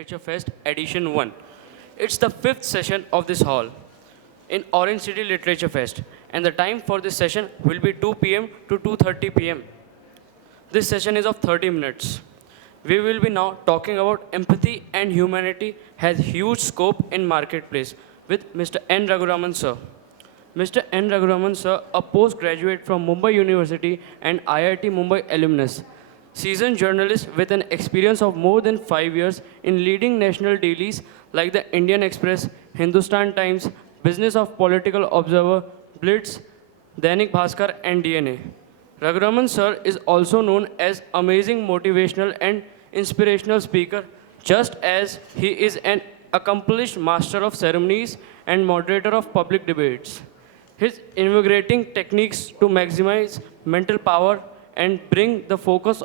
Literature Fest Edition 1. It's the fifth session of this hall in Orange City Literature Fest, and the time for this session will be 2 p.m. to 2:30 p.m. This session is of 30 minutes. We will be now talking about empathy and humanity has huge scope in marketplace with Mr. N. Raghuraman sir. Mr. N. Raghuraman sir, a postgraduate from Mumbai University and IIT Mumbai alumnus, seasoned journalist with an experience of more than 5 years in leading national dailies like the Indian Express, Hindustan Times, Business of Political Observer, Blitz, Dainik Bhaskar, and DNA. Raghuraman sir is also known as amazing motivational and inspirational speaker, just as he is an accomplished master of ceremonies and moderator of public debates. His invigorating techniques to maximize mental power and bring the focus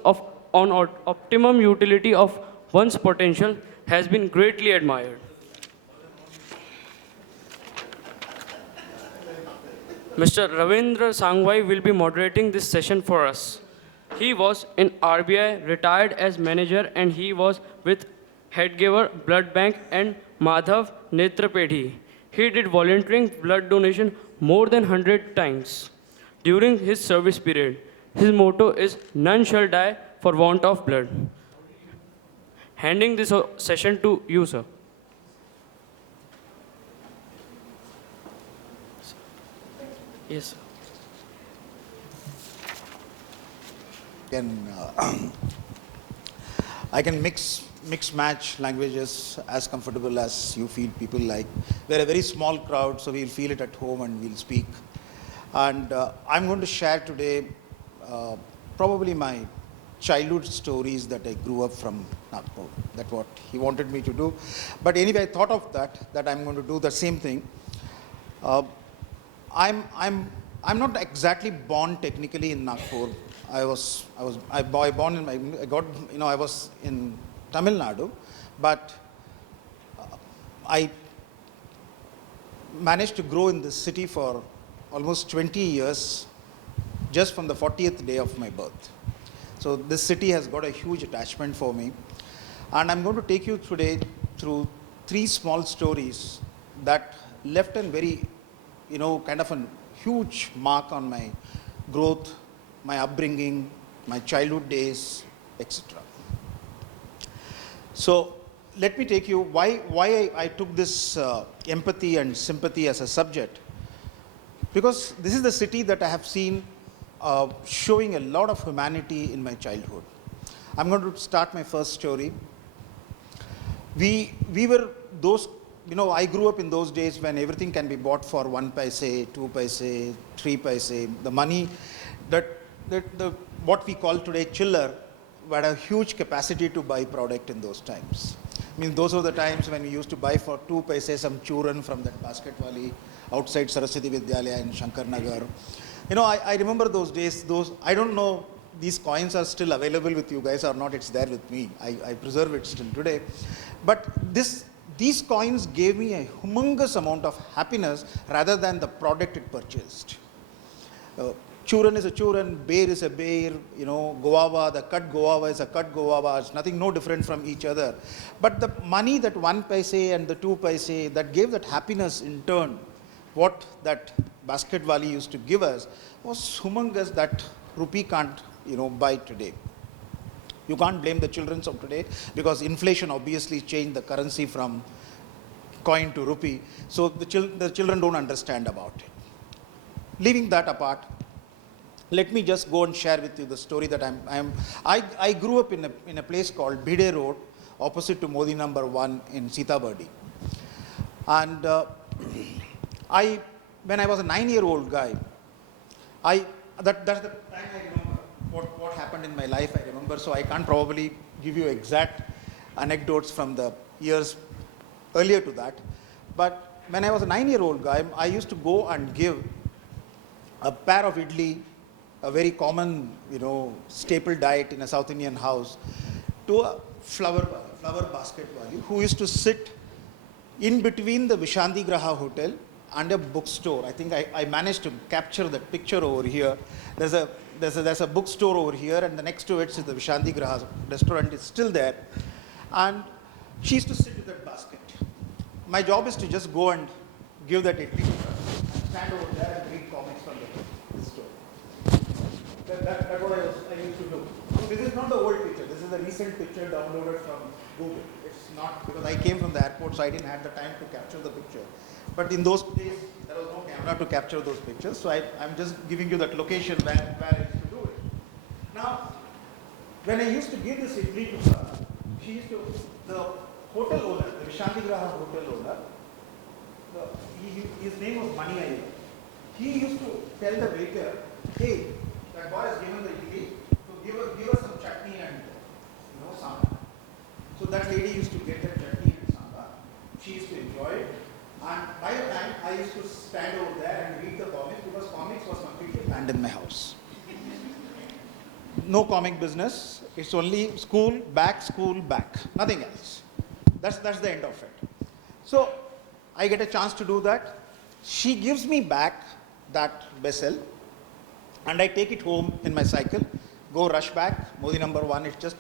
on optimum utility of one's potential has been greatly admired. Mr. Ravindra Sanghwai will be moderating this session for us. He was in RBI, retired as manager, and he was with Headgiver Blood Bank and Madhav Netrapedhi. He did volunteering blood donation more than 100 times during his service period. His motto is none shall die for want of blood. Handing this session to you, sir. Yes, sir. Can I can mix match languages as comfortable as you feel people like. We're a very small crowd, so we'll feel it at home and we'll speak. And I'm going to share today probably my childhood stories that I grew up from Nagpur. That's what he wanted me to do. But anyway, I thought of that I'm going to do the same thing. I'm not exactly born technically in Nagpur. I was in Tamil Nadu, but I managed to grow in this city for almost 20 years, just from the 40th day of my birth. So this city has got a huge attachment for me, and I'm going to take you today through three small stories that left a very, kind of a huge mark on my growth, my upbringing, my childhood days, etc. So let me take you why I took this empathy and sympathy as a subject. Because this is the city that I have seen showing a lot of humanity in my childhood. I'm going to start my first story. We were those, I grew up in those days when everything can be bought for 1 paise, 2 paise, 3 paise. The money that what we call today chiller had a huge capacity to buy product in those times. I mean, those were the times when we used to buy for 2 paise some churan from that basket wali outside Saraswati Vidyalaya in Shankar Nagar. I remember those days. I don't know these coins are still available with you guys or not. It's there with me. I preserve it still today. But these coins gave me a humongous amount of happiness rather than the product it purchased. Churan is a churan, bear is a bear, guava, the cut guava is a cut guava. It's nothing no different from each other. But the money, that 1 paise and the 2 paise, that gave that happiness in turn, what that basket wali used to give us was humongous that rupee can't, buy today. You can't blame the children of today because inflation obviously changed the currency from coin to rupee. So the children don't understand about it. Leaving that apart, let me just go and share with you the story that I grew up in a place called Bhide Road, opposite to Modi number 1 in Sitabardi. And when I was a 9-year-old guy, that's the time I remember what happened in my life. I remember, so I can't probably give you exact anecdotes from the years earlier to that. But when I was a 9-year-old guy, I used to go and give a pair of idli, a very common, staple diet in a South Indian house, to a flower basket wali who used to sit in between the Vishandi Graha Hotel and a bookstore. I think I managed to capture that picture over here. There's a bookstore over here, and the next to it is the Vishandi Graha restaurant. It's still there. And She used to sit with that basket. My job is to just go and give that idli to her, and stand over there and read comics from the store. That's what I used to do. This is not the old picture. This is a recent picture downloaded from Google. It's not because I came from the airport, so I didn't have the time to capture the picture. But in those days, there was no camera to capture those pictures. So I'm just giving you that location where I used to do it. Now, when I used to give this idli to her, she used to, the hotel owner, the Vishantigraha hotel owner, his name was Mani Iyer. He used to tell the waiter, hey, that boy has given the idli, so give us some chutney and sambar. So that lady used to get that chutney and sambar. She used to enjoy it. And by the time I used to stand over there and read the comics, because comics was completely banned in my house. No comic business. It's only school, back, nothing else. That's the end of it. So I get a chance to do that. She gives me back that vessel, and I take it home in my cycle, go rush back, Modi number 1, it's just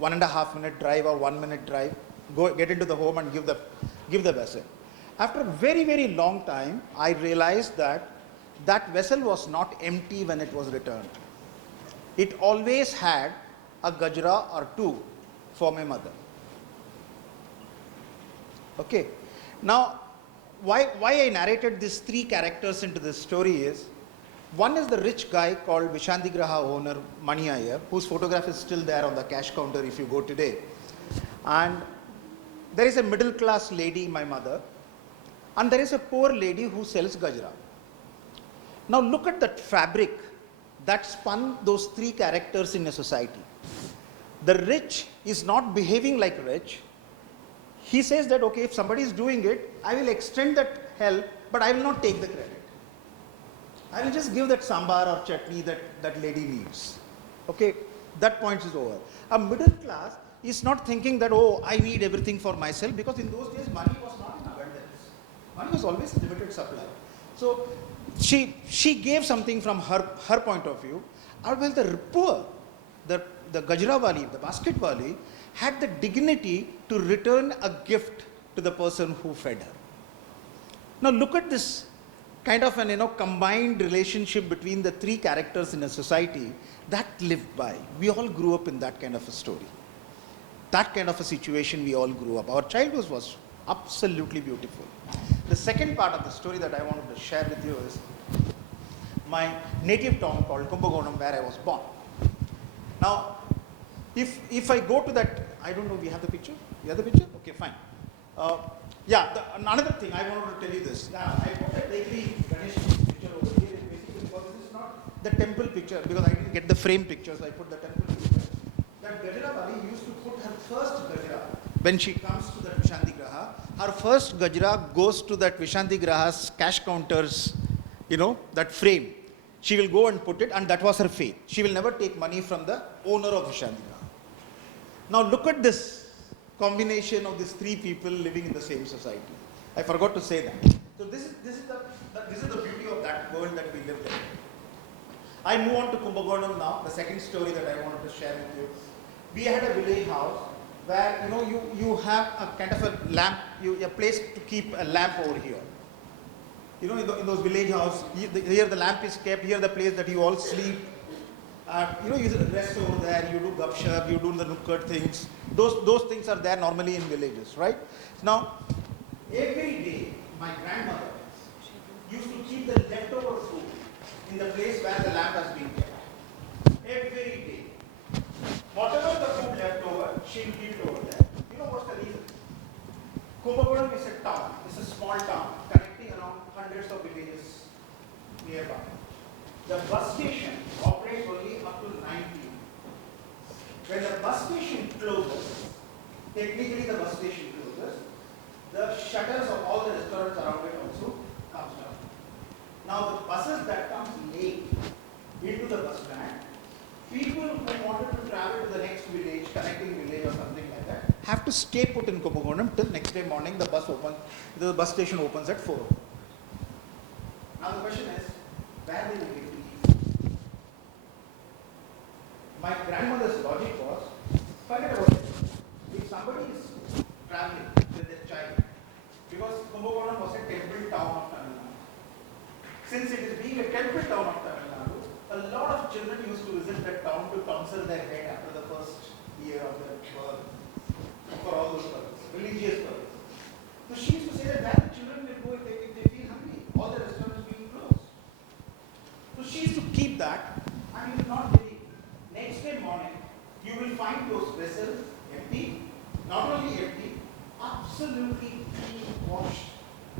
1.5 minute drive or 1 minute drive, go get into the home and give the vessel. After a very, very long time, I realized that that vessel was not empty when it was returned. It always had a gajra or two for my mother. Okay. Now, why I narrated these 3 characters into this story is, one is the rich guy called Vishantigraha owner Mani Iyer, whose photograph is still there on the cash counter if you go today. And there is a middle class lady, my mother, and there is a poor lady who sells gajra. Now look at that fabric that spun those 3 characters in a society. The rich is not behaving like rich. He says that, okay, if somebody is doing it, I will extend that help, but I will not take the credit. I will just give that sambar or chutney that lady needs. Okay, that point is over. A middle class is not thinking that, oh, I need everything for myself, because in those days money was not in abundance. Money was always limited supply. So she gave something from her point of view, and while the poor, the gajra wali, the basket wali, had the dignity to return a gift to the person who fed her. Now look at this kind of an combined relationship between the 3 characters in a society that lived by. We all grew up in that kind of a story. That kind of a situation we all grew up. Our childhood was absolutely beautiful. The second part of the story that I wanted to share with you is my native town called Kumbakonam, where I was born. Now, if I go to that, I don't know, we have the picture? You have the picture? Okay, fine. Another thing, I wanted to tell you this. Now, I put a Tegri Ganesh picture over here, basically because this is not the temple picture, because I didn't get the frame picture, so I put the temple picture. That Gajra Bali used to put her first Gajra, when she comes to that Vishantigraha, her first Gajra goes to that Vishantigraha's cash counters, that frame. She will go and put it, and that was her faith. She will never take money from the owner of Vishantigraha. Now look at this combination of these 3 people living in the same society. I forgot to say that. So this is the beauty of that world that we live in. I move on to Kumbakonam now, the second story that I wanted to share with you. We had a village house where you have a kind of a lamp, a place to keep a lamp over here. In those village houses, here the lamp is kept, here the place that you all sleep. You rest over there, you do gupshup, you do the nukkad things. Those things are there normally in villages, right? Now, every day, my grandmother used to keep the leftover food in the place where the lamp has been kept. Every day. Whatever the food left over, she will keep it over there. You know what's the reason? Kumbakonam is a town, it's a small town, connecting around hundreds of villages nearby. The bus station operates only up to 9 p.m. When the bus station closes, technically the bus station closes, the shutters of all the restaurants around it also comes down. Now the buses that comes late into the bus stand, people who wanted to travel to the next village, connecting village or something like that, have to stay put in Kumbakonam till next day morning. The bus station opens at 4 o'clock. Now the question is, where will they get to eat? My grandmother's logic was, forget about it. If somebody is traveling vessels empty, not only empty, absolutely clean, washed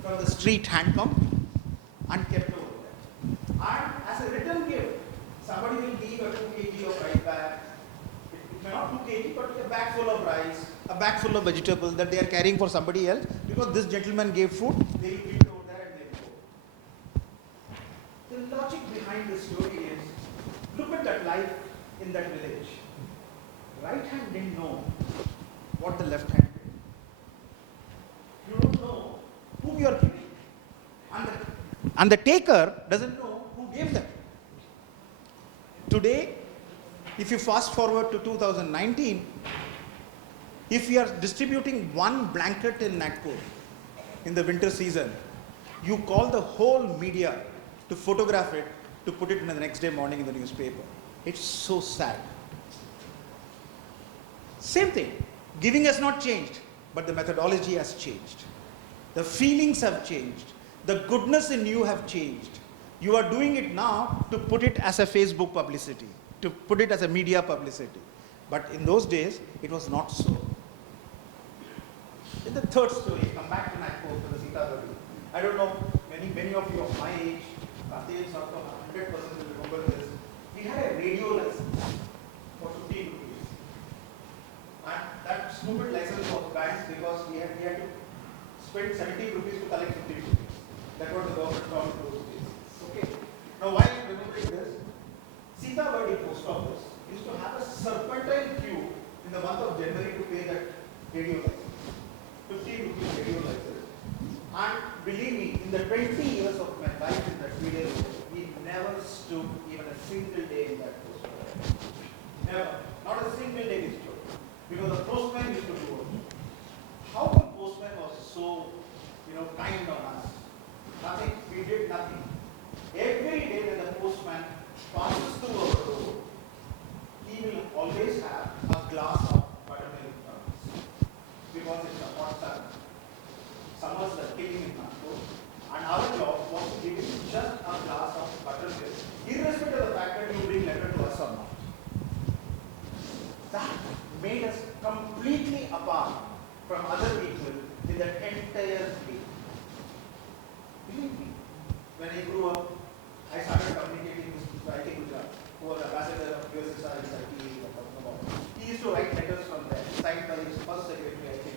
from the street hand pump and kept over there. And as a return gift, somebody will leave a 2 kg of rice bag. It may not 2 kg, but a bag full of rice, a bag full of vegetables that they are carrying for somebody else because this gentleman gave food, they will keep it over there and they will go. The logic behind this story is, look at that life in that village. Right hand didn't know what the left hand did. You don't know whom you are giving. And the taker doesn't know who gave them. Today, if you fast forward to 2019, if you are distributing one blanket in Nagpur in the winter season, you call the whole media to photograph it, to put it in the next day morning in the newspaper. It's so sad. Same thing. Giving has not changed, but the methodology has changed. The feelings have changed. The goodness in you have changed. You are doing it now to put it as a Facebook publicity, to put it as a media publicity. But in those days, it was not so. In the third story, come back to Nagpur to the Sita Gadi. I don't know, many of you of my age, Karthik sort of 100% will remember this. We had a radio license for 15 rupees. And that stupid license was banned because we had to spend 70 rupees to collect 50 rupees. That was the government found in those days. Okay. Now why I am remembering this? Sita Gadi post office used to have a serpentine queue in the month of January to pay that radio license. 50 rupees radio license. And believe me, in the 20 years of my life in that video, we never stood even a single day in that post office. Never. Not a single day we stood. Because the postman used to do it. How the postman was so, kind on us? Nothing. We did nothing. Every day that the postman passes through our road, he will always have a glass of buttermilk for us. Because it's a hot sun. Summers were killing in Nagpur. And our job was to give him just a glass of buttermilk, irrespective of the fact that you bring letter to us or not. That made us completely apart from other people in that entire day. Believe me, when I grew up, I started communicating with Mr. Gujarat, who was ambassador of USSR in Turkey. He used to write letters from there, signed by his first secretary, I think.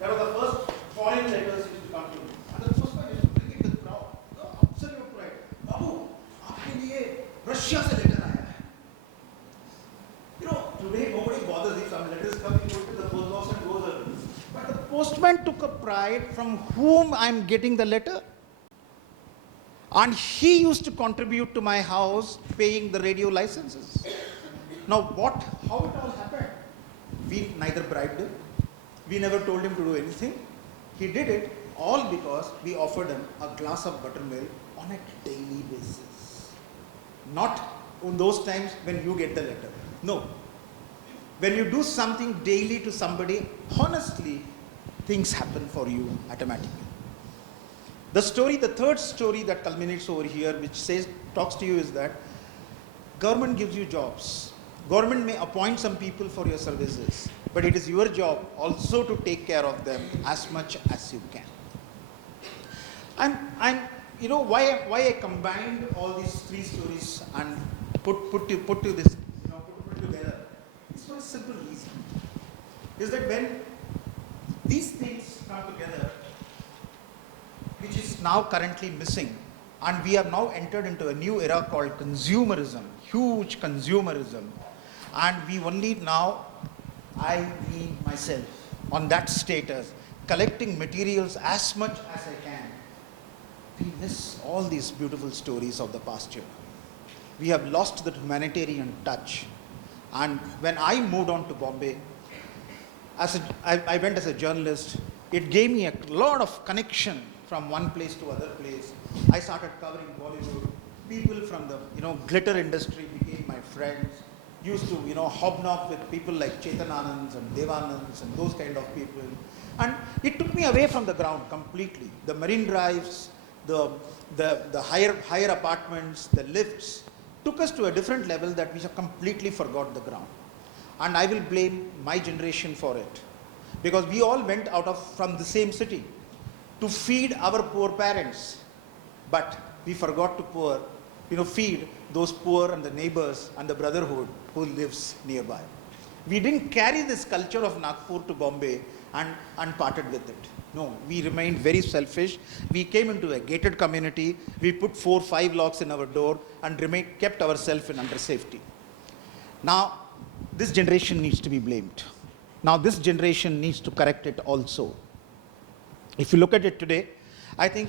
That was the first foreign letters used to come to me. And the postman used to bring it to the crowd. The absolute pride. Babu, आपके लिए Russia से letter आया है. Today nobody bothers if some letters come, you put it in the post box and goes away. But the postman took a pride from whom I am getting the letter. And he used to contribute to my house paying the radio licenses. Now how it all happened? We neither bribed him. We never told him to do anything. He did it all because we offered him a glass of buttermilk on a daily basis. Not in those times when you get the letter. No. When you do something daily to somebody, honestly, things happen for you automatically. The third story that culminates over here, which talks to you is that government gives you jobs. Government may appoint some people for your services, but it is your job also to take care of them as much as you can. Why I combined all these three stories and put together. It's for a simple reason. Is that when these things come together, which is now currently missing, and we have now entered into a new era called consumerism, huge consumerism, and we only now, me, myself, on that status, collecting materials as much as I can, we miss all these beautiful stories of the past year. We have lost that humanitarian touch. And when I moved on to Bombay, I went as a journalist, it gave me a lot of connection from one place to other place. I started covering Bollywood. People from the glitter industry became my friends. Used to hobnob with people like Chetananands and Devanands and those kind of people. And it took me away from the ground completely. The marine drives, the higher apartments, the lifts took us to a different level that we have completely forgot the ground. and I will blame my generation for it. Because we all went from the same city to feed our poor parents, but we forgot to feed those poor and the neighbors and the brotherhood who lives nearby. We didn't carry this culture of Nagpur to Bombay and parted with it. No, we remained very selfish. We came into a gated community. We put 4-5 locks in our door and kept ourselves in under safety. Now, this generation needs to be blamed. Now, this generation needs to correct it also. If you look at it today, I think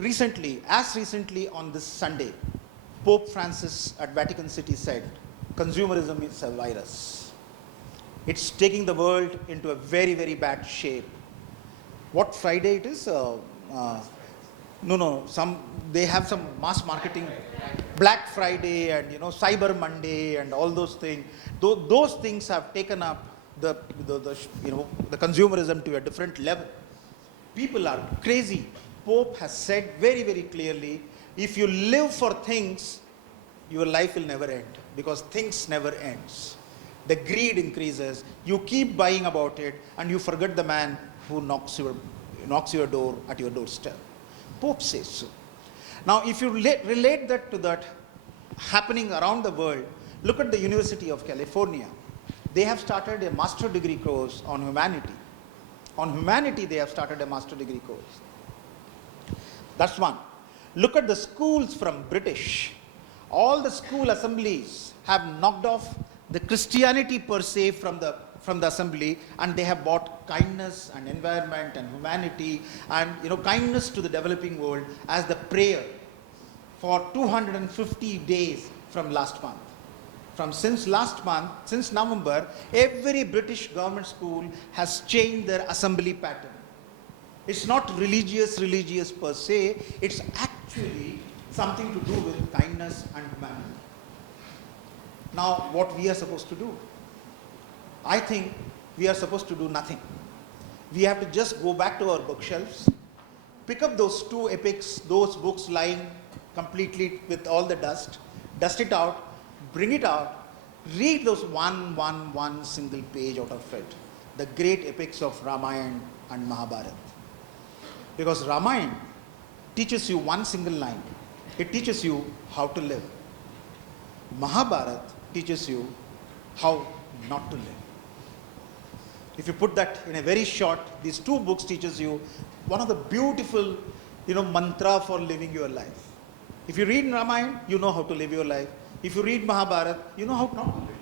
as recently on this Sunday, Pope Francis at Vatican City said, consumerism is a virus. It's taking the world into a very, very bad shape. What Friday it is? They have some mass marketing, Black Friday and Cyber Monday and all those things. Those things have taken up the consumerism to a different level. People are crazy. Pope has said very, very clearly, if you live for things, your life will never end, because things never ends. The greed increases. You keep buying about it, and you forget the man who knocks your door at your doorstep. Pope says so. Now, if you relate that to that happening around the world, look at the University of California. They have started a master degree course on humanity. On humanity, they have started a master degree course. That's one. Look at the schools from British. All the school assemblies have knocked off the Christianity per se from the assembly, and they have brought kindness and environment and humanity and kindness to the developing world as the prayer for 250 days from last month. Since November, every British government school has changed their assembly pattern. It's not religious per se, it's actually something to do with kindness and humanity. Now, what we are supposed to do? I think we are supposed to do nothing. We have to just go back to our bookshelves, pick up those 2 epics, those books lying completely with all the dust it out, bring it out, read those one single page out of it. The great epics of Ramayana and Mahabharata. Because Ramayana teaches you one single line. It teaches you how to live. Mahabharata teaches you how not to live. If you put that in a very short, these 2 books teaches you one of the beautiful, mantra for living your life. If you read Ramayana, you know how to live your life. If you read Mahabharata, you know how not to live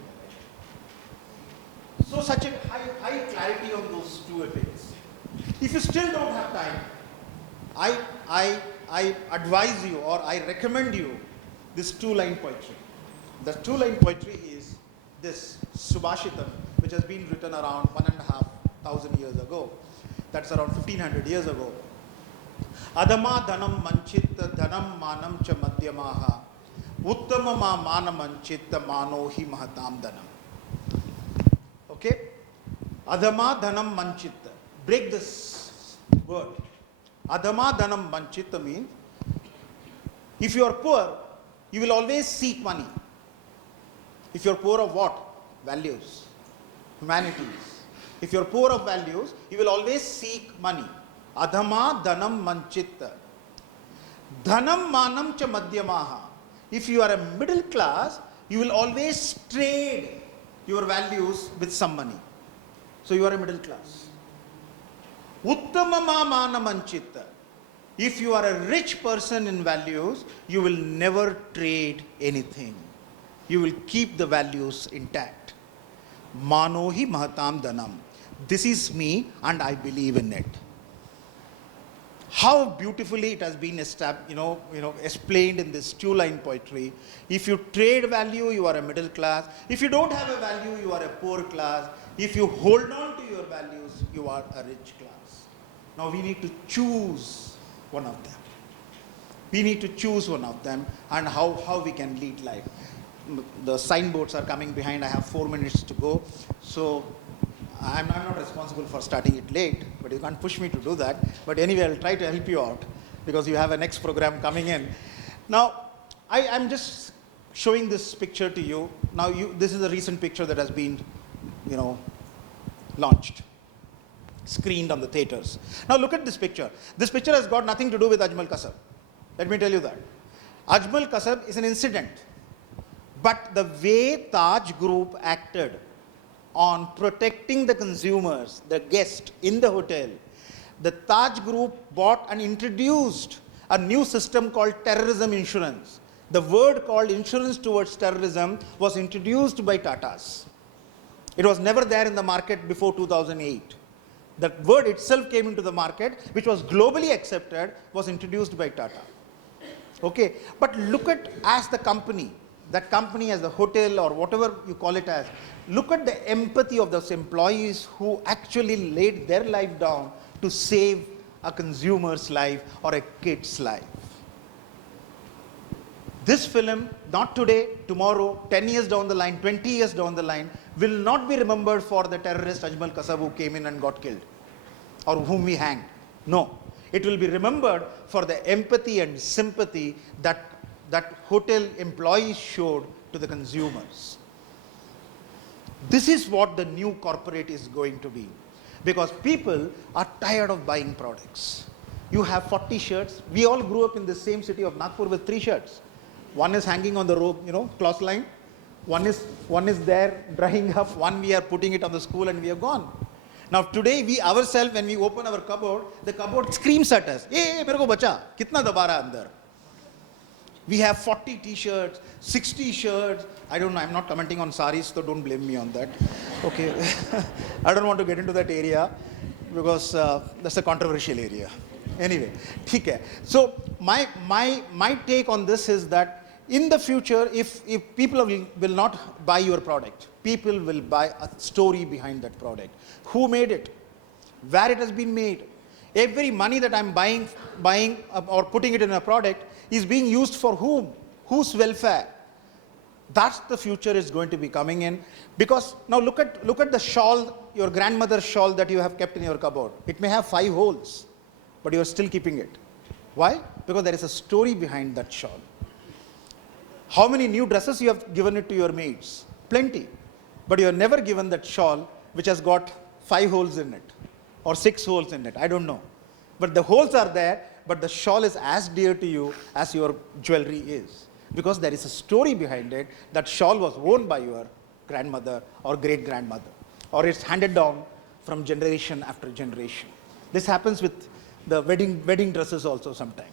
your life. So such a high clarity on those 2 epics. If you still don't have time, I advise you, or I recommend you, this 2-line poetry. The 2-line poetry is this Subhashitam, which has been written around 1,500 years ago. That's around 1,500 years ago. Adama dhanam manchitta dhanam manam cha madhyamaha uttamama mana manchitta mano hi mahatam dhanam. Okay? Adama dhanam manchitta. Break this word. Adama dhanam manchitta means, if you are poor, you will always seek money. If you are poor of what? Values, humanities. If you are poor of values, you will always seek money. Adhama dhanam manchitta. Dhanam manam cha madhyamaha. If you are a middle class, you will always trade your values with some money. So you are a middle class. Uttamama mana manchitta. If you are a rich person in values, you will never trade anything. You will keep the values intact. Manohi mahatam dhanam. This is me and I believe in it. How beautifully it has been explained in this 2-line poetry. If you trade value, you are a middle class. If you don't have a value, you are a poor class. If you hold on to your values, you are a rich class. Now we need to choose one of them. We need to choose one of them, and how we can lead life. The signboards are coming behind. I have 4 minutes to go. So I'm not responsible for starting it late, but you can't push me to do that. But anyway, I'll try to help you out because you have a next program coming in. Now, I'm just showing this picture to you. Now, this is a recent picture that has been launched, screened on the theaters. Now look at this picture. This picture has got nothing to do with Ajmal Kasab. Let me tell you that. Ajmal Kasab is an incident. But the way Taj Group acted on protecting the consumers, the guest in the hotel, the Taj Group bought and introduced a new system called terrorism insurance. The word called insurance towards terrorism was introduced by Tatas. It was never there in the market before 2008. That word itself came into the market, which was globally accepted, was introduced by Tata. Okay, but look at as the company, that company as the hotel or whatever you call it as, look at the empathy of those employees who actually laid their life down to save a consumer's life or a kid's life. This film, not today, tomorrow, 10 years down the line, 20 years down the line, will not be remembered for the terrorist Ajmal Kasab who came in and got killed or whom we hanged. No. It will be remembered for the empathy and sympathy that hotel employees showed to the consumers. This is what the new corporate is going to be. Because people are tired of buying products. You have 40 shirts. We all grew up in the same city of Nagpur with 3 shirts. One is hanging on the rope, cloth line. One is there drying up. One we are putting it on the school and we are gone. Now today we ourselves, when we open our cupboard, the cupboard screams at us. Hey, mere ko bacha, kitna dabara andar? We have 40 t-shirts, 60 shirts. I don't know, I'm not commenting on saris, so don't blame me on that. Okay, I don't want to get into that area because that's a controversial area. Anyway, okay. So my take on this is that in the future, if people will not buy your product, people will buy a story behind that product. Who made it? Where it has been made? Every money that I'm buying or putting it in a product is being used for whom? Whose welfare? That's the future is going to be coming in. Because now look at the shawl, your grandmother's shawl that you have kept in your cupboard. It may have 5 holes, but you are still keeping it. Why? Because there is a story behind that shawl. How many new dresses you have given it to your maids? Plenty. But you have never given that shawl which has got 5 holes in it or 6 holes in it. I don't know. But the holes are there, but the shawl is as dear to you as your jewelry is. Because there is a story behind it. That shawl was worn by your grandmother or great-grandmother. Or it's handed down from generation after generation. This happens with the wedding dresses also sometimes.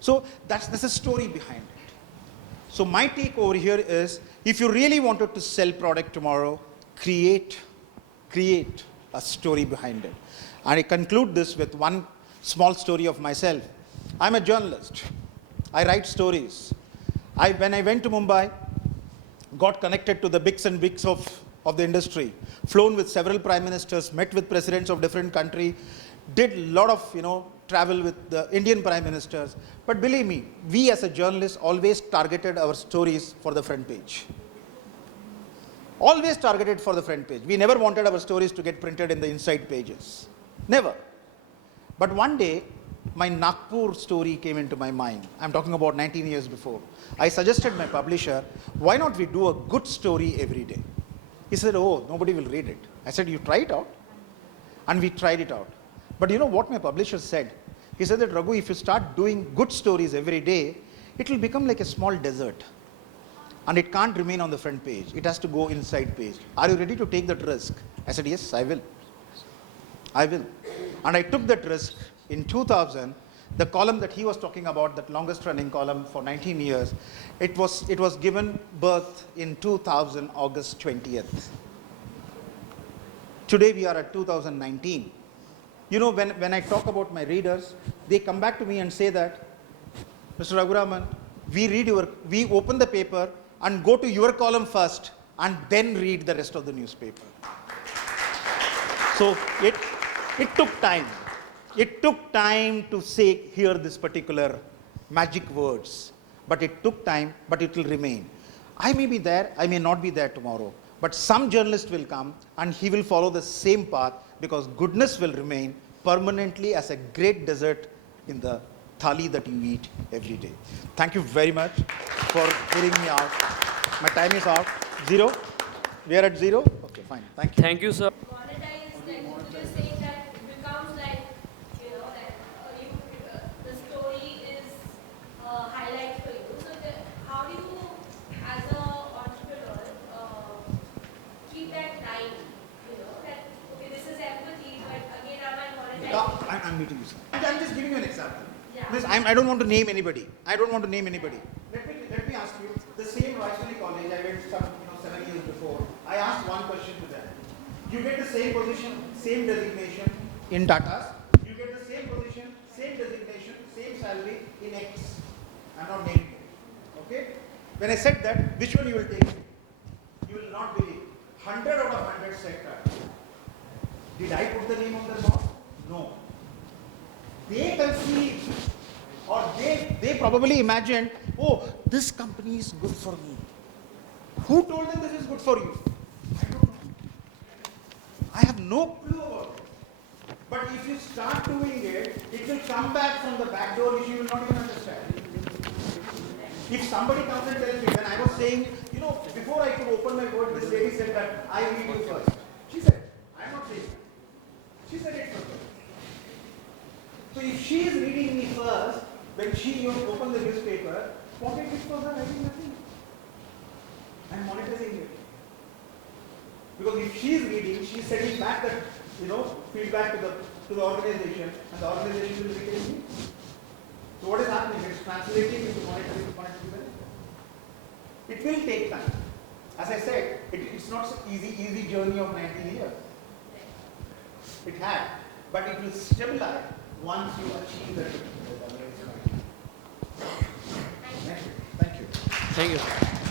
So there's a story behind it. So my take over here is, if you really wanted to sell product tomorrow, create a story behind it. And I conclude this with one small story of myself. I'm a journalist. I write stories. When I went to Mumbai, got connected to the bigs and bigs of the industry, flown with several prime ministers, met with presidents of different countries, did a lot of travel with the Indian prime ministers. But believe me, we as a journalist always targeted our stories for the front page. Always targeted for the front page. We never wanted our stories to get printed in the inside pages. Never. But one day, my Nagpur story came into my mind. I'm talking about 19 years before. I suggested my publisher, why not we do a good story every day? He said, oh, nobody will read it. I said, you try it out. And we tried it out. But you know what my publisher said? He said that, Raghu, if you start doing good stories every day, it will become like a small desert. And it can't remain on the front page. It has to go inside page. Are you ready to take that risk? I said, yes, I will. I will. And I took that risk. In 2000, the column that he was talking about, that longest running column for 19 years, it was given birth in 2000, August 20th. Today we are at 2019. When I talk about my readers, they come back to me and say that, Mr. Raghuraman, we open the paper and go to your column first and then read the rest of the newspaper. So it took time. It took time to hear this particular magic words. But it took time, but it will remain. I may be there, I may not be there tomorrow. But some journalist will come and he will follow the same path, because goodness will remain permanently as a great dessert in the thali that you eat every day. Thank you very much for hearing me out. My time is out. 0? We are at 0? Okay. Okay, fine. Thank you. Thank you, sir. Monetize, like you're saying that it becomes like, that you, the story is highlight for you. So how do you, as a entrepreneur, keep that line? That okay, this is empathy, but again, am I monetizing? I'm meeting you, sir. I'm just giving you an example. Yeah. Miss, I don't want to name anybody. I don't want to name anybody. Let me ask you. The same Raisoni college I went some 7 years before. I asked one question to them. You get the same position, same designation in Tata's. You get the same position, same designation, same salary in X. I'm not naming it. Okay? When I said that, which one you will take? You will not believe. 100 out of 100 said that. Did I put the name of the boss? No. They conceived, or they probably imagined, oh, this company is good for me. Who told them this is good for you? I don't know. I have no clue about it. But if you start doing it, it will come back from the back door which you will not even understand. If somebody comes and tells me, when I was saying, before I could open my word, this lady said that I read you first. She said, I'm not saying that. She said it first. So if she is reading me first, when she opened the newspaper, what it is for her, I think nothing. I'm monetizing it. Because if she is reading, she is sending back that, feedback to the organization, and the organization will read it me. So what is happening? It's translating into monetary benefit. It will take time. As I said, it's not an easy journey of 19 years. It had, but it will stabilize once you achieve that. Thank you. Thank you.